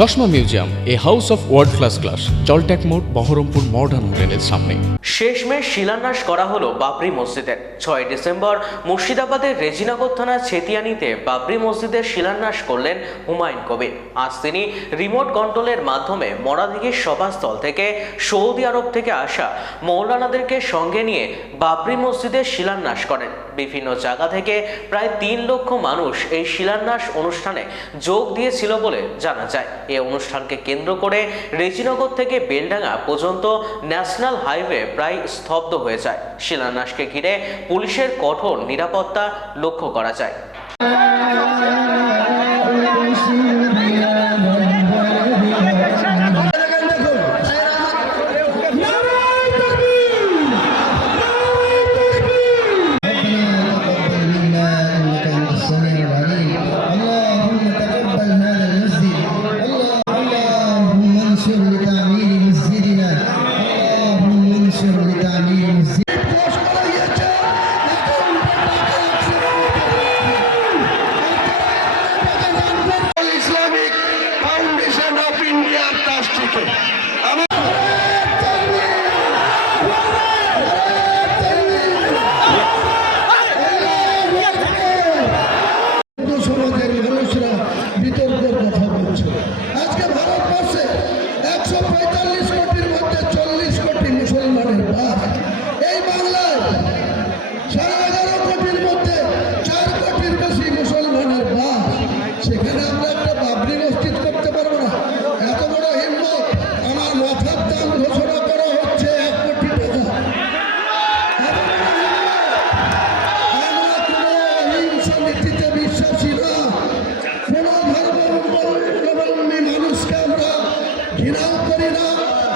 চশমা museum, a house of world class class জলট্যাক মোড়, Baharampur modern হোটেলের সামনে। শেষমেশ শিলান্যাস করা হলো বাবরি মসজিদের ছয় ডিসেম্বর মুর্শিদাবাদের রেজিনগর থানার ছেতিয়ানিতে বাবরি মসজিদের শিলান্যাস করলেন হুমায়ুন কবির। আজ তিনি রিমোট কন্ট্রোলের মাধ্যমে মরাদিঘির সভাস্থল থেকে সৌদি আরব থেকে আসা মৌলানাদেরকে সঙ্গে নিয়ে বাবরি মসজিদের শিলান্যাস করেন। বিভিন্ন জায়গা থেকে প্রায় তিন লক্ষ মানুষ এই শিলান্যাস অনুষ্ঠানে যোগ দিয়েছিল বলে জানা যায়। এ অনুষ্ঠানকে কেন্দ্র করে রেজিনগর থেকে বেলডাঙ্গা পর্যন্ত ন্যাশনাল হাইওয়ে প্রায় স্তব্ধ হয়ে যায়। শিলান্যাসকে ঘিরে পুলিশের কঠোর নিরাপত্তা লক্ষ্য করা যায়। আর তার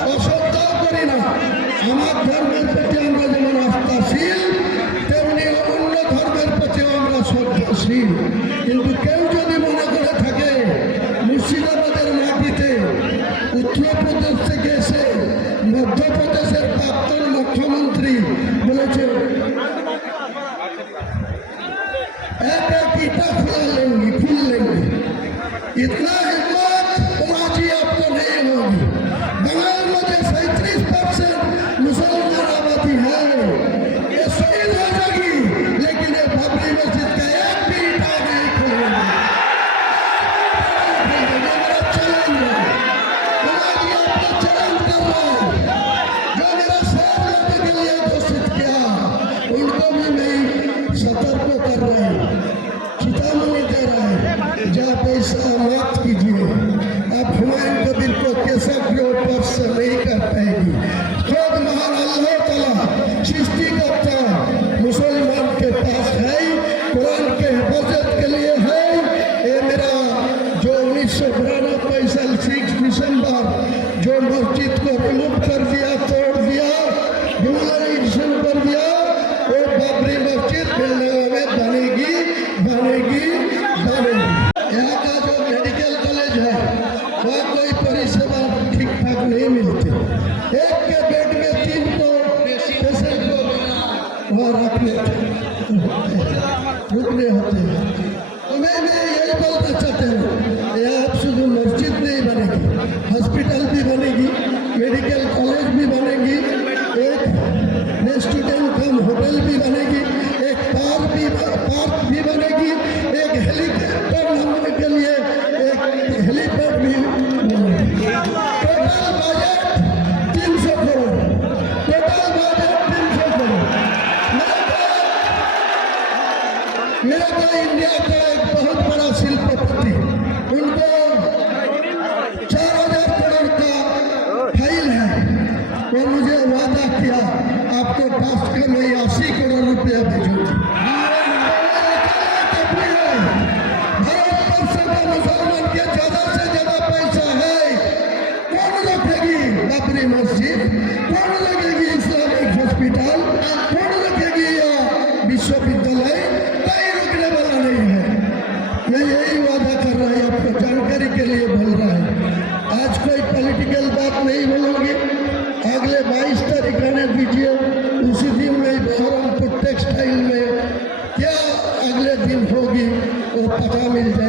অসত্যাও করি না আমার ধর্মের প্রতি আমরা যেমন আস্থাশীল তেমনি অন্য ধর্মের প্রতিও আমরা শ্রদ্ধাশীল কিন্তু কেউ যদি মনে করে থাকে মুর্শিদাবাদের মাটিতে উত্তরপ্রদেশ থেকে এসে মধ্যপ্রদেশের প্রাক্তন মুখ্যমন্ত্রী বলেছে एक एक इतना खुला लेंगे खुल तो यही बोलना चाहता हूँ यहाँ आप शुद्ध मस्जिद नहीं बनेगी हॉस्पिटल भी बनेगी मेडिकल किया आपके पास कल वही अस्सी करोड़ रुपया भेजो family